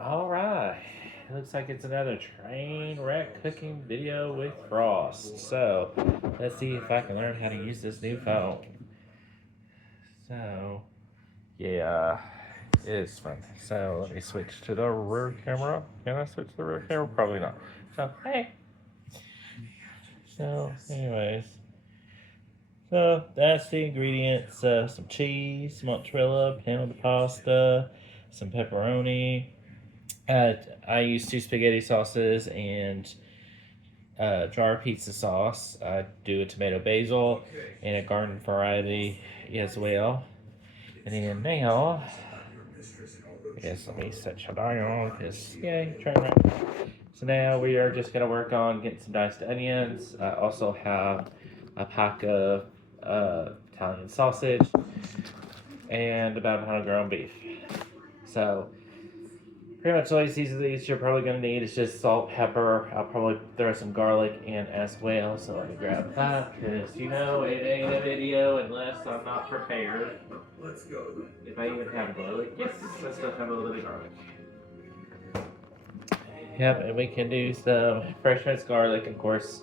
Alright, looks like it's another Trainwreck cooking video with Frost. So, let's see if I can learn how to use this new phone. So, yeah, it's fun. So, let me switch to the rear camera. Can I switch to the rear camera? Probably not. So, hey. So, anyways. So, that's the ingredients. Some cheese, mozzarella, pan of pasta, some pepperoni. I use 2 spaghetti sauces and jar pizza sauce. I do a tomato basil and a garden variety as well. And then now, I guess let me set your down because, yay, trying right. So now we are just going to work on getting some diced onions. I also have a pack of Italian sausage and about 100 ground beef. So pretty much all these you're probably going to need is just salt, pepper. I'll probably throw some garlic in as well. So let me grab that because you know it ain't a video unless I'm not prepared. Let's go. If I even have garlic, yes, I still have a little bit of garlic. Yep, and we can do some fresh minced garlic, of course.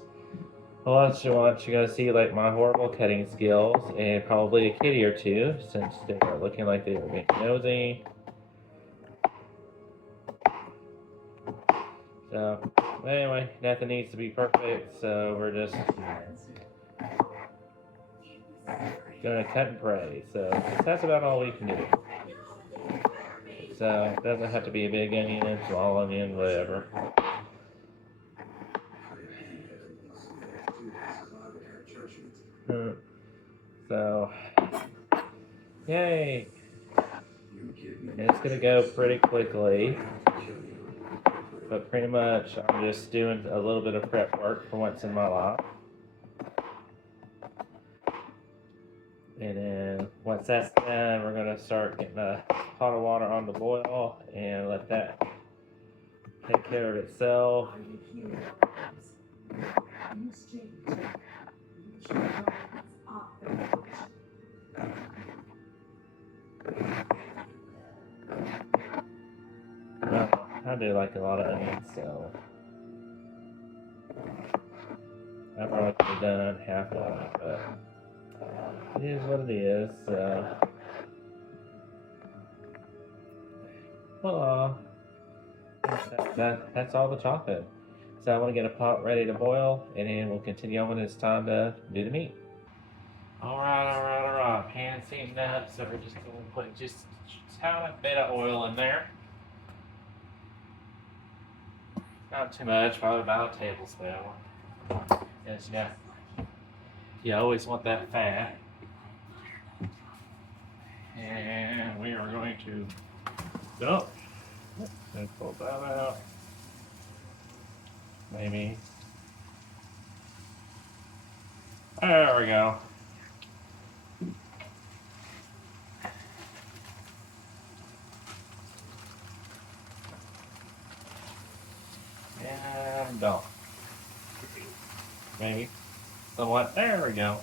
Once you're gonna see like my horrible cutting skills and probably a kitty or two since they were looking like they were being nosy. So, anyway, nothing needs to be perfect, so we're just gonna cut and pray. So, that's about all we can do. So, it doesn't have to be a big onion, small onion, whatever. So, yay! And it's gonna go pretty quickly. But pretty much, I'm just doing a little bit of prep work for once in my life. And then once that's done, we're gonna start getting a pot of water on the boil and let that take care of itself. Well, I do like a lot of onions, so I've probably done half of it, but it is what it is. Well, that's all the chopping. So I want to get a pot ready to boil, and then we'll continue on when it's time to do the meat. All right. Pan's heating up, so we're just going to put just a tiny bit of oil in there. Not too much, probably about a tablespoon. Yes, yeah. You always want that fat. And we are going to dump. And pull that out. Maybe. There we go. And dump. Maybe. So what? There we go.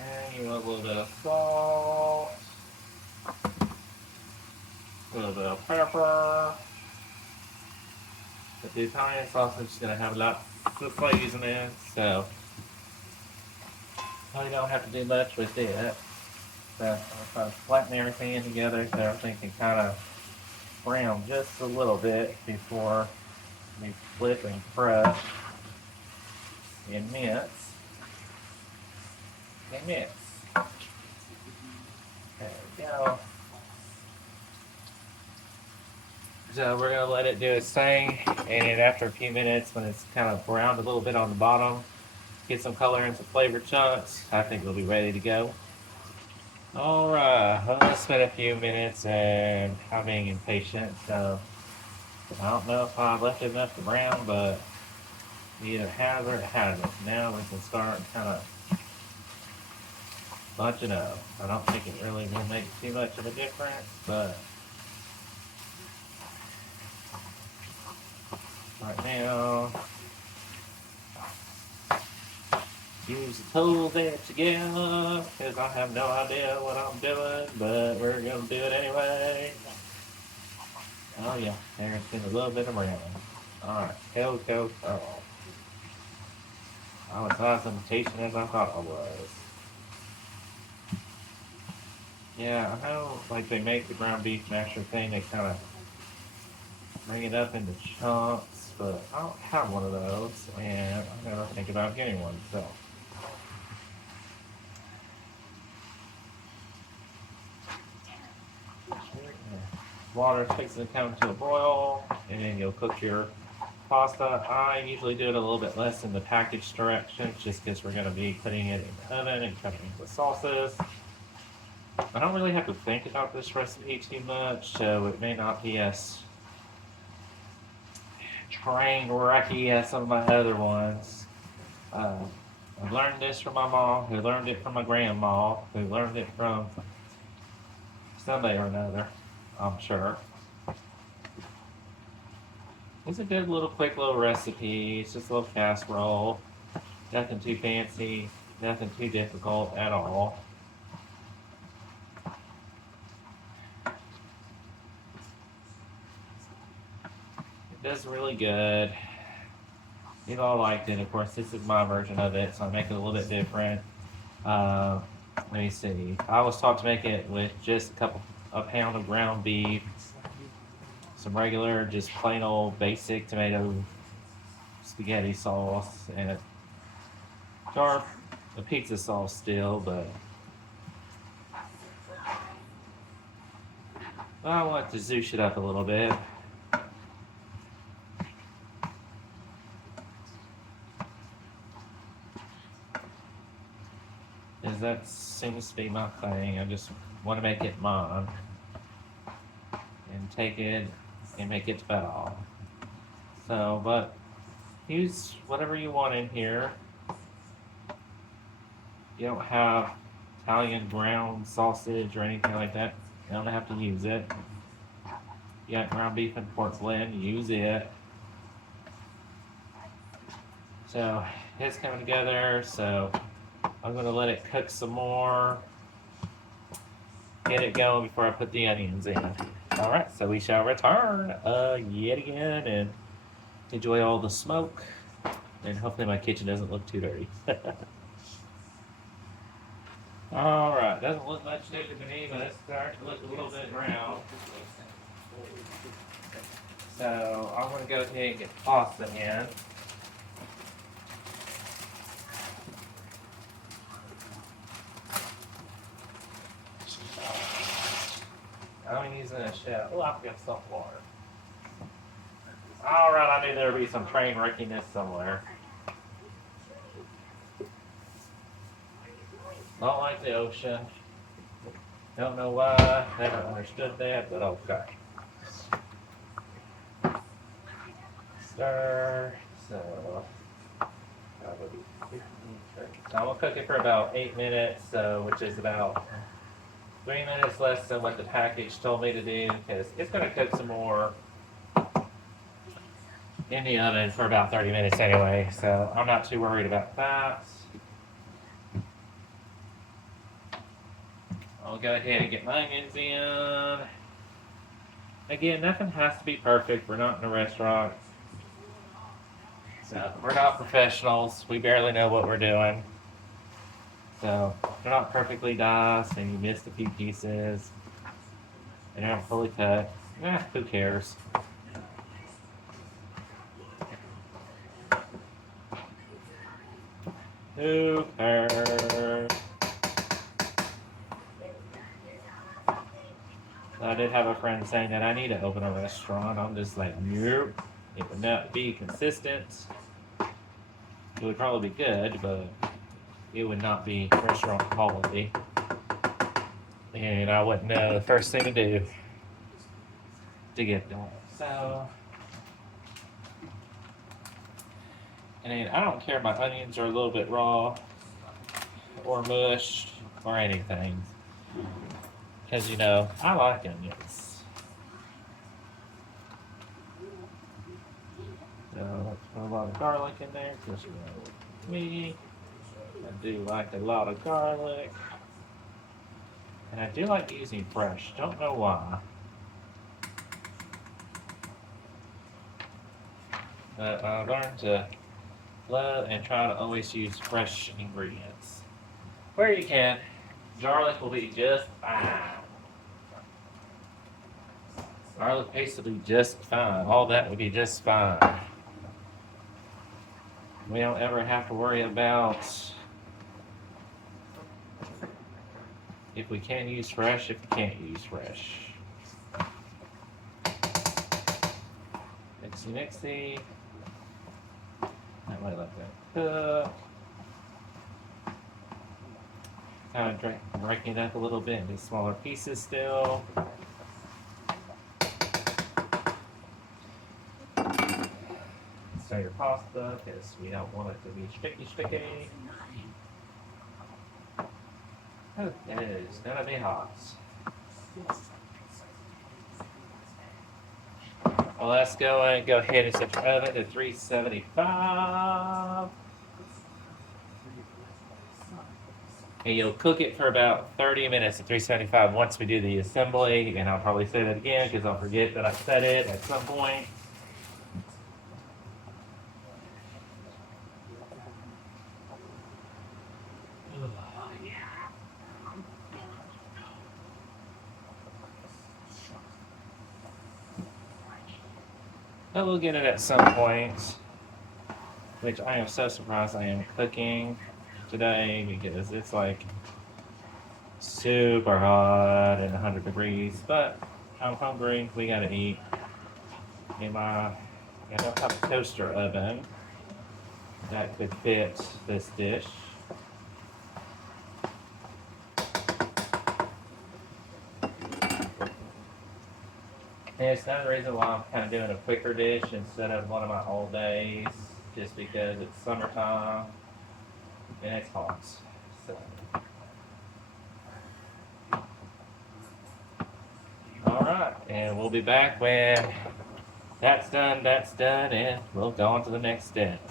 And you want a little bit of salt. A little bit of pepper. But the Italian sausage is going to have lots of flavors in it, so you don't have to do much with it. So I'll flatten everything together so everything can kind of brown just a little bit before we flip and crush and mince. And mince. There we go. So we're going to let it do its thing, and then after a few minutes, when it's kind of browned a little bit on the bottom, get some color and some flavor chunks, I think we'll be ready to go. Alright, well, let's spend a few minutes and I'm being impatient, so I don't know if I left it enough to brown, but it either has or it hasn't. Now we can start kind of bunching up. I don't think it really will make too much of a difference, but right now use the tools that you get, because I have no idea what I'm doing, but we're going to do it anyway. Oh yeah, there's been a little bit of rain. Alright, go. I was not as impatient as I thought I was. Yeah, I know, like, they make the ground beef masher thing, they kind of bring it up into chunks, but I don't have one of those, and I never think about getting one, so. Water fixing to come to a boil, and then you'll cook your pasta. I usually do it a little bit less in the packaged direction, just because we're going to be putting it in the oven and covering it with sauces. I don't really have to think about this recipe too much, so it may not be as train-wrecky as some of my other ones. Uh, I learned this from my mom, who learned it from my grandma, who learned it from somebody or another, I'm sure. It's a good little quick little recipe. It's just a little casserole. Nothing too fancy, nothing too difficult at all. It does really good. You've all liked it. Of course, this is my version of it, so I make it a little bit different. Let me see. I was taught to make it with just a pound of ground beef, some regular, just plain old basic tomato spaghetti sauce, and a jar of pizza sauce still, but I want to zhuzh it up a little bit. Because that seems to be my thing. I just want to make it mine. And take it and make it better. So, but use whatever you want in here. You don't have Italian ground sausage or anything like that. You don't have to use it. You got ground beef and pork blend, use it. So it's coming together, so I'm gonna let it cook some more. Get it going before I put the onions in. Alright, so we shall return yet again and enjoy all the smoke. And hopefully my kitchen doesn't look too dirty. Alright, doesn't look much different to me, but it's starting to look a little bit brown. So I'm going to go ahead and get the pasta in. I'm using a shell. Oh, I've got salt water. Alright, I knew there would be some train wreckiness somewhere. Don't like the ocean. Don't know why. Never understood that, but okay. Stir. So I'm gonna cook it for about 8 minutes, which is about 3 minutes less than what the package told me to do, because it's gonna cook some more in the oven for about 30 minutes anyway, so I'm not too worried about that. I'll go ahead and get my onions in. Again, nothing has to be perfect. We're not in a restaurant. So we're not professionals. We barely know what we're doing. So they're not perfectly diced and you missed a few pieces and they're not fully cut. Who cares? Who cares? I did have a friend saying that I need to open a restaurant. I'm just like, nope. It would not be consistent. It would probably be good, but it would not be restaurant quality. And I wouldn't know the first thing to do to get done. So, and then I don't care if my onions are a little bit raw or mushed or anything. Because, you know, I like onions. So let's put a lot of garlic in there, because you know me. I do like a lot of garlic. And I do like using fresh. Don't know why. But I learned to love and try to always use fresh ingredients. Where you can. Garlic will be just fine. Garlic paste will be just fine. All that will be just fine. We don't ever have to worry about if we can't use fresh, if we can't use fresh. Mixy, mixy. That way, let that cook. Kind of breaking it up a little bit into smaller pieces still. Stir your pasta because we don't want it to be sticky. Oh, it is gonna be hot. Well, let's go ahead and set your oven to 375. And you'll cook it for about 30 minutes at 375 once we do the assembly. And I'll probably say that again because I'll forget that I said it at some point. But we'll get it at some point, which I am so surprised I am cooking today because it's like super hot and 100 degrees, but I'm hungry, we gotta eat. And I don't have a toaster oven that could fit this dish. And it's another reason why I'm kind of doing a quicker dish instead of one of my all days, just because it's summertime and it's hot. So. All right, and we'll be back when that's done, and we'll go on to the next step.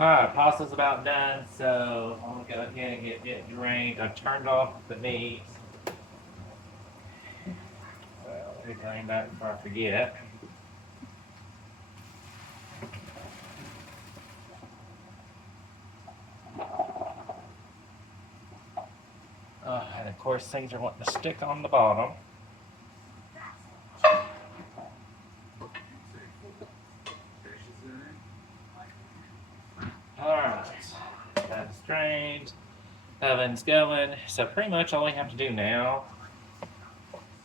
All right, pasta's about done, so I'm gonna go ahead and get it drained. I've turned off the meat. Let me drain that before I forget. And of course, things are wanting to stick on the bottom. Alright, that's drained. Oven's going. So pretty much all we have to do now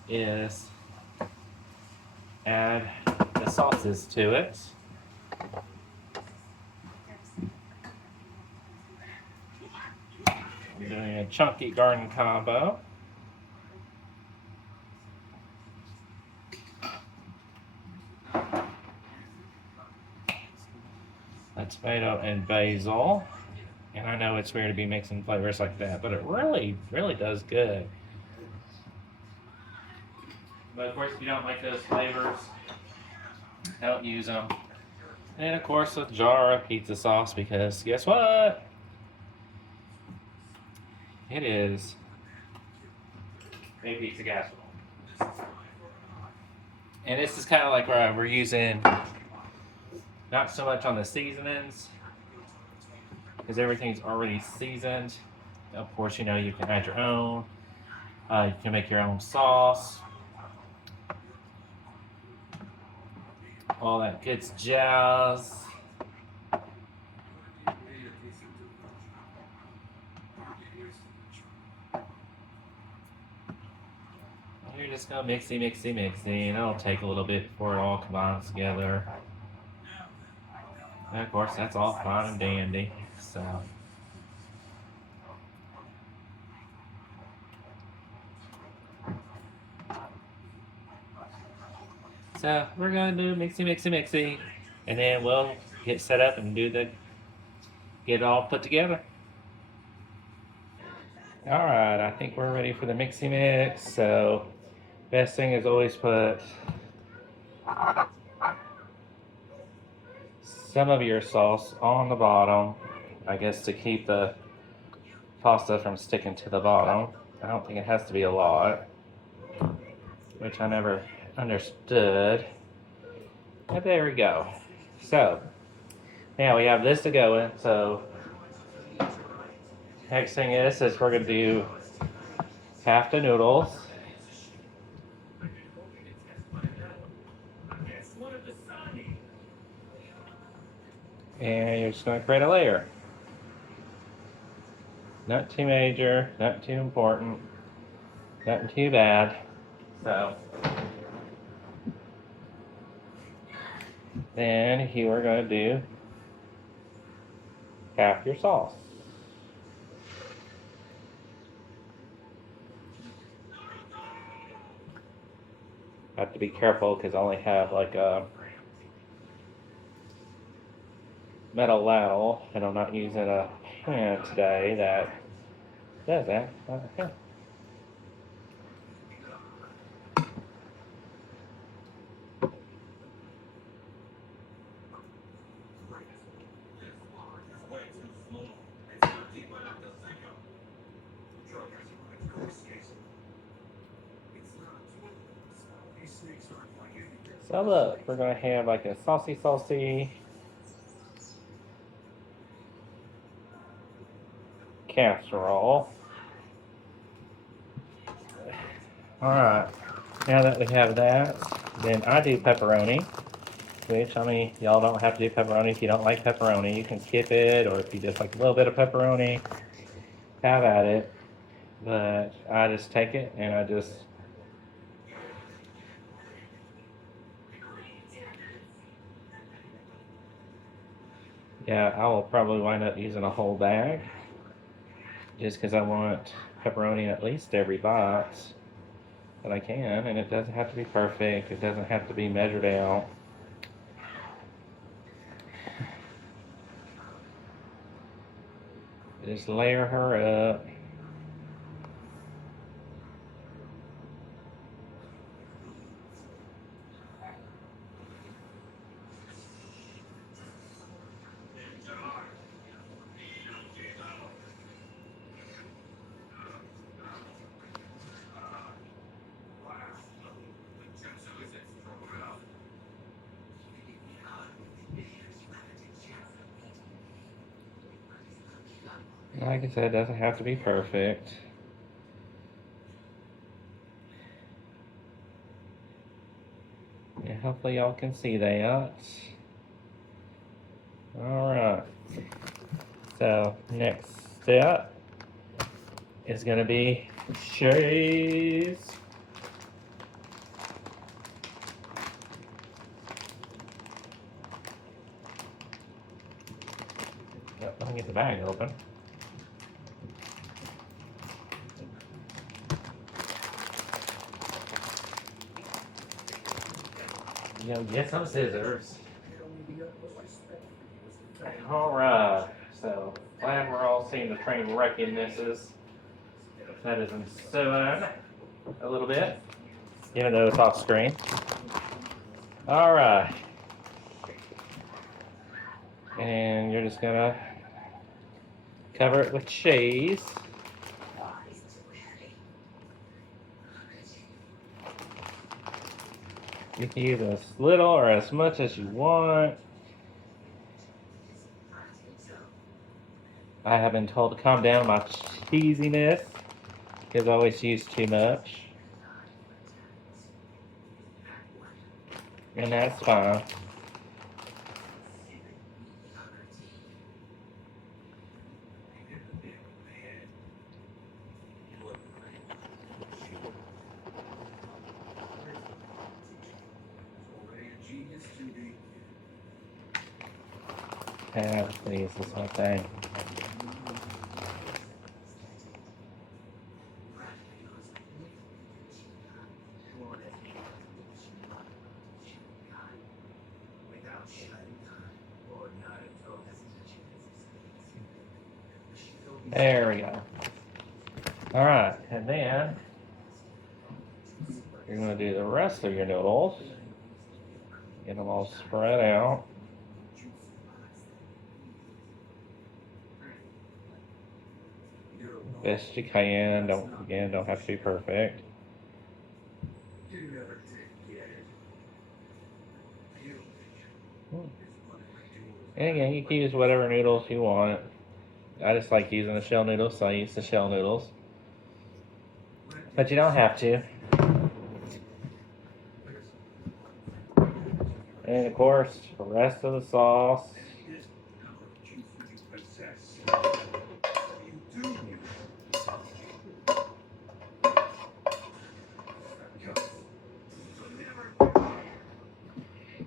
is add the sauces to it. We're doing a chunky garden combo. A tomato and basil. And I know it's weird to be mixing flavors like that, but it really, really does good. But of course, if you don't like those flavors, don't use them. And of course, a jar of pizza sauce because guess what? It is a pizza casserole. And this is kind of like where we're using not so much on the seasonings because everything's already seasoned. Of course, you know, you can add your own. You can make your own sauce. All that good jazz. You're just gonna mixy. And it'll take a little bit before it all combines together. And of course, that's all fine and dandy. So we're gonna do mixy, and then we'll get set up and get it all put together. All right, I think we're ready for the mixy mix. So best thing is always put some of your sauce on the bottom, I guess to keep the pasta from sticking to the bottom. I don't think it has to be a lot, which I never understood. And there we go. So, now we have this to go in. So, next thing is we're going to do half the noodles. And you're just going to create a layer. Not too major, not too important, nothing too bad. So, then you are going to do half your sauce. I have to be careful because I only have like a metal ladle and I'm not using a pan today that does that. Okay. So look, we're gonna have like a saucy casserole. Alright, now that we have that, then I do pepperoni, which, I mean, y'all don't have to do pepperoni if you don't like pepperoni. You can skip it, or if you just like a little bit of pepperoni, have at it. But I just take it and I just I will probably wind up using a whole bag just because I want pepperoni in at least every box that I can, and it doesn't have to be perfect, it doesn't have to be measured out. Just layer her up. Like I said, it doesn't have to be perfect. And hopefully y'all can see that. Alright. So, next step is going to be cheese. Yep, let me get the bag open. Get some scissors. Alright, so glad we're all seeing the Trainwreck in this. That is ensuing a little bit, even though it's off screen. Alright. And you're just gonna cover it with cheese. You can use as little or as much as you want. I have been told to calm down my cheesiness because I always use too much. And that's fine. Please, this whole thing. There we go. All right, and then you're going to do the rest of your noodles. Get them all spread out. Best you can. Don't have to be perfect. And again, you can use whatever noodles you want. I just like using the shell noodles, so I use the shell noodles. But you don't have to. And of course, the rest of the sauce.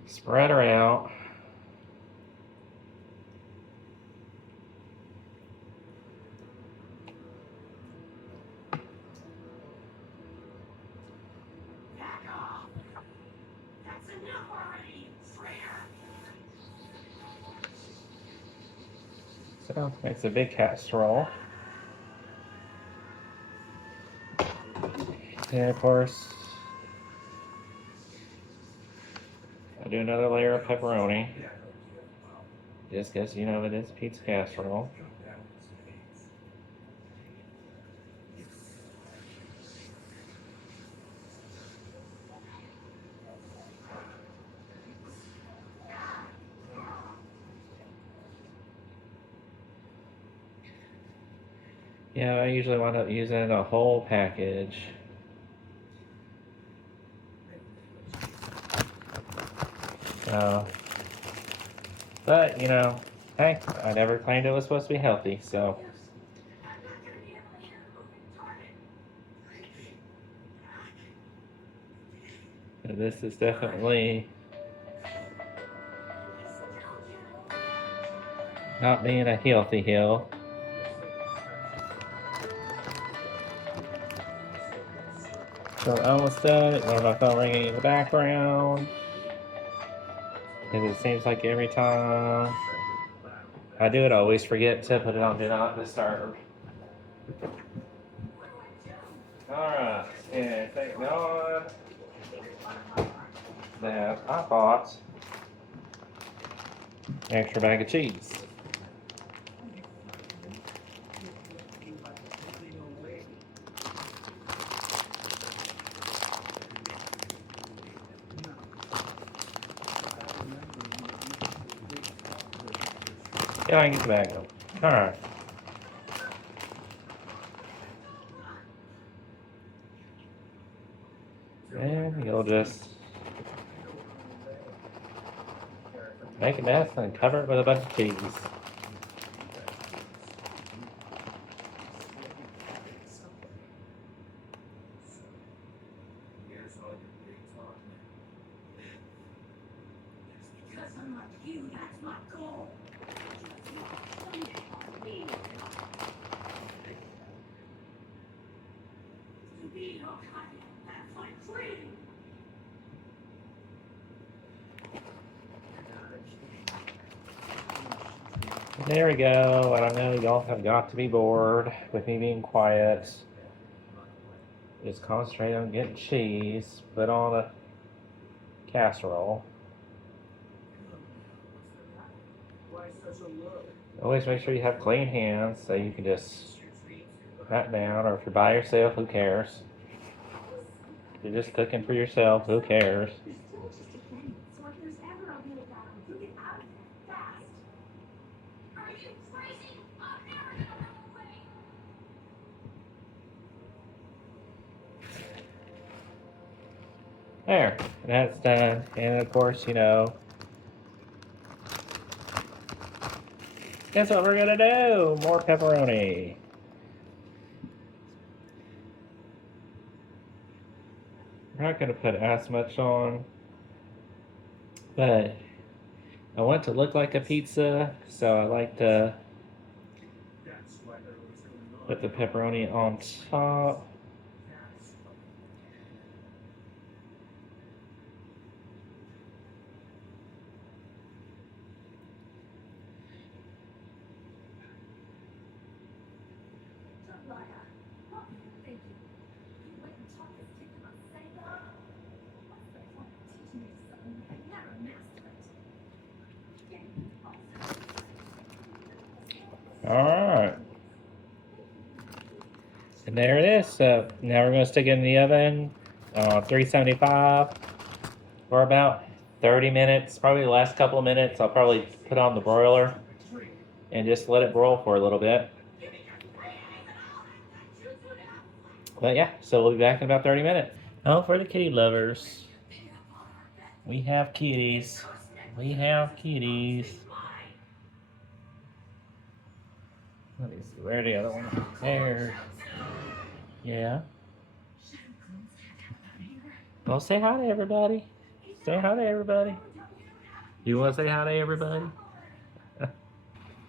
Spread her out. So makes a big casserole. And of course, I do another layer of pepperoni. Just because you know it is pizza casserole. Yeah, I usually wind up using a whole package. But, you know, hey, I never claimed it was supposed to be healthy, so. This is definitely not being a healthy hill. So we're almost done. Ignore my phone ringing in the background. Because it seems like every time I do it, I always forget to put it on Do Not Disturb. Alright, and thank God that I bought an extra bag of cheese. Yeah, I can get the bag though. Alright. And you'll just make a mess and cover it with a bunch of cheese. There we go. I know y'all have got to be bored with me being quiet. Just concentrate on getting cheese, put on a casserole. Always make sure you have clean hands so you can just pat down, or if you're by yourself, who cares? If you're just cooking for yourself, who cares? There, that's done. And of course, you know, guess what we're gonna do? More pepperoni. I'm not gonna put as much on, but I want it to look like a pizza, so I like to put the pepperoni on top. Alright. there it is. So now we're going to stick it in the oven, 375 for about 30 minutes. Probably the last couple of minutes. I'll probably put on the broiler and just let it broil for a little bit. But yeah, so we'll be back in about 30 minutes. Oh, for the kitty lovers, we have kitties. We have kitties. Let me see, where the other one? There. Yeah. Well, say hi to everybody. Say hi to everybody. You want to say hi to everybody?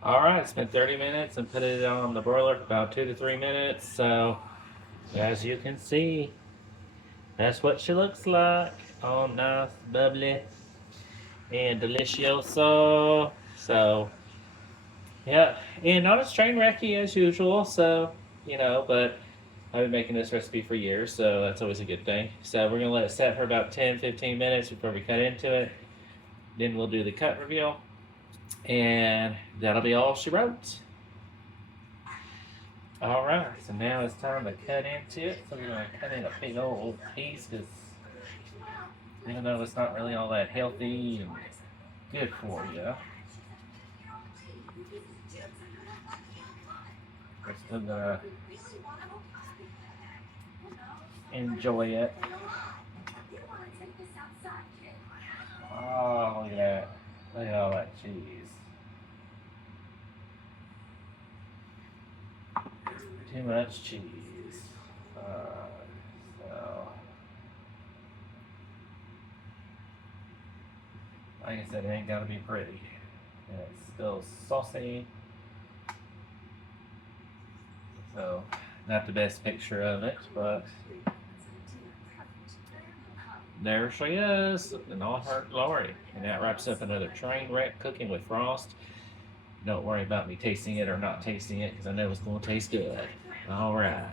All right, it's been 30 minutes and put it on the broiler for about 2 to 3 minutes. So, as you can see, that's what she looks like. All nice, bubbly, and delicioso. So, yeah, and not as train wrecky as usual. So, but I've been making this recipe for years, so that's always a good thing. So we're gonna let it set for about 10-15 minutes before we cut into it. Then we'll do the cut reveal, and that'll be all she wrote. All right, so now it's time to cut into it. So we're gonna cut in a big old piece because even though it's not really all that healthy and good for you, we're still gonna enjoy it. Oh, look at that. Look at all that cheese. Too much cheese. So, like I said, it ain't gotta be pretty. And it's still saucy. So, not the best picture of it, but there she is in all her glory. And that wraps up another Trainwreck cooking with Frost. Don't worry about me tasting it or not tasting it because I know it's going to taste good. All right.